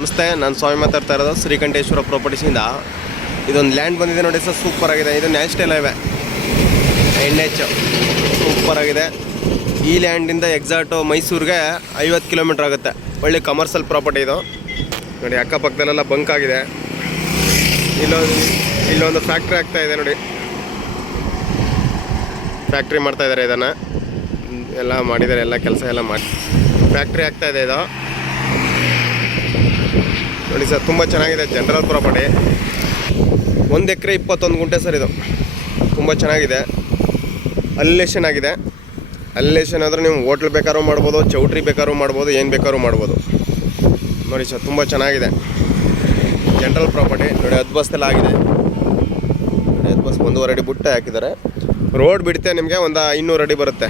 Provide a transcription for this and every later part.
ನಮಸ್ತೆ, ನಾನು ಸ್ವಾಮಿ ಮಾತಾಡ್ತಾ ಇರೋದು ಶ್ರೀಕಂಠೇಶ್ವರ ಪ್ರಾಪರ್ಟೀಸಿಂದ. ಇದೊಂದು ಲ್ಯಾಂಡ್ ಬಂದಿದೆ ನೋಡಿ ಸರ್, ಸೂಪರ್ ಆಗಿದೆ. ಇದು ನ್ಯಾಷನಲ್ ಹೈವೇ NH, ಸೂಪರ್ ಆಗಿದೆ. ಈ ಲ್ಯಾಂಡಿಂದ ಎಕ್ಸಾಕ್ಟು ಮೈಸೂರಿಗೆ 50 ಕಿಲೋಮೀಟ್ರ್ ಆಗುತ್ತೆ. ಒಳ್ಳೆ ಕಮರ್ಷಿಯಲ್ ಪ್ರಾಪರ್ಟಿ ಇದು ನೋಡಿ. ಅಕ್ಕಪಕ್ಕದಲ್ಲೆಲ್ಲ ಬಂಕ್ ಆಗಿದೆ. ಇಲ್ಲೊಂದು ಫ್ಯಾಕ್ಟ್ರಿ ಆಗ್ತಾ ಇದೆ ನೋಡಿ. ಫ್ಯಾಕ್ಟ್ರಿ ಮಾಡ್ತಾ ಇದ್ದಾರೆ, ಇದನ್ನು ಎಲ್ಲ ಮಾಡಿದ್ದಾರೆ, ಎಲ್ಲ ಕೆಲಸ ಎಲ್ಲ ಮಾಡಿ ಫ್ಯಾಕ್ಟ್ರಿ ಆಗ್ತಾ ಇದೆ ಇದು ನೋಡಿ ಸರ್. ತುಂಬ ಚೆನ್ನಾಗಿದೆ, ಜನರಲ್ ಪ್ರಾಪರ್ಟಿ. 1 ಎಕರೆ 21 ಗುಂಟೆ ಸರ್. ಇದು ತುಂಬ ಚೆನ್ನಾಗಿದೆ, ಅಲ್ಲೇಷನ್ ಆಗಿದೆ. ಅಲ್ಲೇಷನ್ ಆದರೆ ನೀವು ಹೋಟ್ಲ್ ಬೇಕಾದ್ರೂ ಮಾಡ್ಬೋದು, ಚೌಟ್ರಿ ಬೇಕಾದ್ರೂ ಮಾಡ್ಬೋದು, ಏನು ಬೇಕಾದ್ರೂ ಮಾಡ್ಬೋದು ನೋಡಿ ಸರ್. ತುಂಬ ಚೆನ್ನಾಗಿದೆ ಜನರಲ್ ಪ್ರಾಪರ್ಟಿ ನೋಡಿ. ಹದ್ಬಸ್ತೆಲ್ಲ ಆಗಿದೆ ನೋಡಿ. ಹದ್ಬಸ್ 1.5 ಅಡಿ ಬುಟ್ಟೆ ಹಾಕಿದ್ದಾರೆ. ರೋಡ್ ಬಿಡುತ್ತೆ ನಿಮಗೆ ಒಂದು 200 ಅಡಿ ಬರುತ್ತೆ,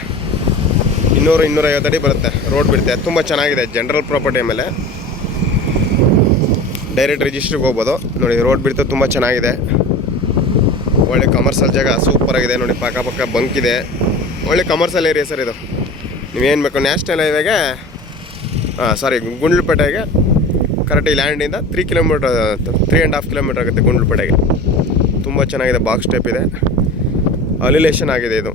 200-250 ಅಡಿ ಬರುತ್ತೆ ರೋಡ್ ಬಿಡುತ್ತೆ. ತುಂಬ ಚೆನ್ನಾಗಿದೆ ಜನರಲ್ ಪ್ರಾಪರ್ಟಿ. ಆಮೇಲೆ ಡೈರೆಕ್ಟ್ ರಿಜಿಸ್ಟ್ರಿಗೆ ಹೋಗ್ಬೋದು ನೋಡಿ. ರೋಡ್ ಬಿಡ್ತು, ತುಂಬ ಚೆನ್ನಾಗಿದೆ. ಒಳ್ಳೆ ಕಮರ್ಷಿಯಲ್ ಜಾಗ, ಸೂಪರಾಗಿದೆ ನೋಡಿ. ಪಕ್ಕ ಬಂಕ್ ಇದೆ, ಒಳ್ಳೆ ಕಮರ್ಷಿಯಲ್ ಏರಿಯಾ ಸರ್ ಇದು. ನೀವೇನು ಬೇಕು, ನ್ಯಾಷನಲ್ ಹೈವೇಗೆ ಗುಂಡ್ಲುಪೇಟೆಗೆ ಕರೆಕ್ಟ್ ಈ ಲ್ಯಾಂಡಿಂದ 3.5 ಕಿಲೋಮೀಟರ್ ಆಗುತ್ತೆ ಗುಂಡ್ಲುಪೇಟೆಗೆ. ತುಂಬ ಚೆನ್ನಾಗಿದೆ, ಬಾಕ್ಸ್ ಟೈಪ್ ಇದೆ, ಅಲಿಲೇಷನ್ ಆಗಿದೆ. ಇದು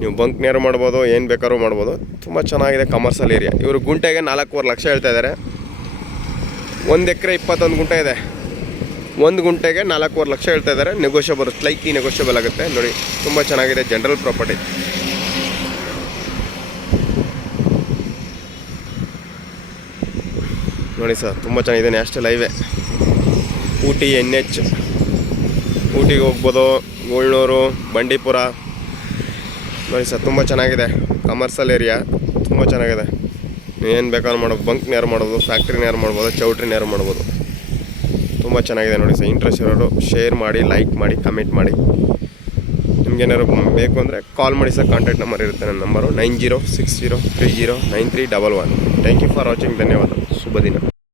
ನೀವು ಬಂಕ್ ನೇರು ಮಾಡ್ಬೋದು, ಏನು ಬೇಕಾದ್ರೂ ಮಾಡ್ಬೋದು. ತುಂಬ ಚೆನ್ನಾಗಿದೆ ಕಮರ್ಷಿಯಲ್ ಏರಿಯಾ. ಇವರು ಗುಂಟೆಗೆ 4.5 ಲಕ್ಷ ಹೇಳ್ತಾ ಇದ್ದಾರೆ. 1 ಎಕರೆ 21 ಗುಂಟೆ ಇದೆ. 1 ಗುಂಟೆಗೆ 4.5 ಲಕ್ಷ ಹೇಳ್ತಾ ಇದ್ದಾರೆ. ನೆಗೋಷಿಯಬಲ್, ಸ್ಲೈಟ್ಲಿ ನೆಗೋಷಿಯಬಲ್ ಆಗುತ್ತೆ ನೋಡಿ. ತುಂಬ ಚೆನ್ನಾಗಿದೆ ಜನರಲ್ ಪ್ರಾಪರ್ಟಿ ನೋಡಿ ಸರ್. ತುಂಬ ಚೆನ್ನಾಗಿದೆ, ನ್ಯಾಷನಲ್ ಹೈವೇ. ಊಟಿ NH, ಊಟಿಗೆ ಹೋಗ್ಬೋದು, ಗೋಳ್ನೂರು, ಬಂಡೀಪುರ ನೋಡಿ ಸರ್. ತುಂಬ ಚೆನ್ನಾಗಿದೆ ಕಮರ್ಷಿಯಲ್ ಏರಿಯಾ, ತುಂಬ ಚೆನ್ನಾಗಿದೆ. ಏನು ಬೇಕಾದ್ರೂ ಮಾಡೋದು, ಬಂಕ್ ನೇರು ಮಾಡೋದು, ಫ್ಯಾಕ್ಟ್ರಿ ನೇರು ಮಾಡ್ಬೋದು, ಚೌಟ್ರಿ ನೇರು ಮಾಡ್ಬೋದು. ತುಂಬ ಚೆನ್ನಾಗಿದೆ ನೋಡಿ ಸರ್. ಇಂಟ್ರೆಸ್ಟ್ ಇರೋರು ಶೇರ್ ಮಾಡಿ, ಲೈಕ್ ಮಾಡಿ, ಕಮೆಂಟ್ ಮಾಡಿ. ನಿಮ್ಗೇನಾದ್ರು ಬೇಕು ಅಂದರೆ ಕಾಲ್ ಮಾಡಿ ಸರ್. ಕಾಂಟ್ಯಾಕ್ಟ್ ನಂಬರ್ ಇರುತ್ತೆ, ನನ್ನ number 9060309311. Thank you for watching. ಧನ್ಯವಾದ. ಶುಭ ದಿನ.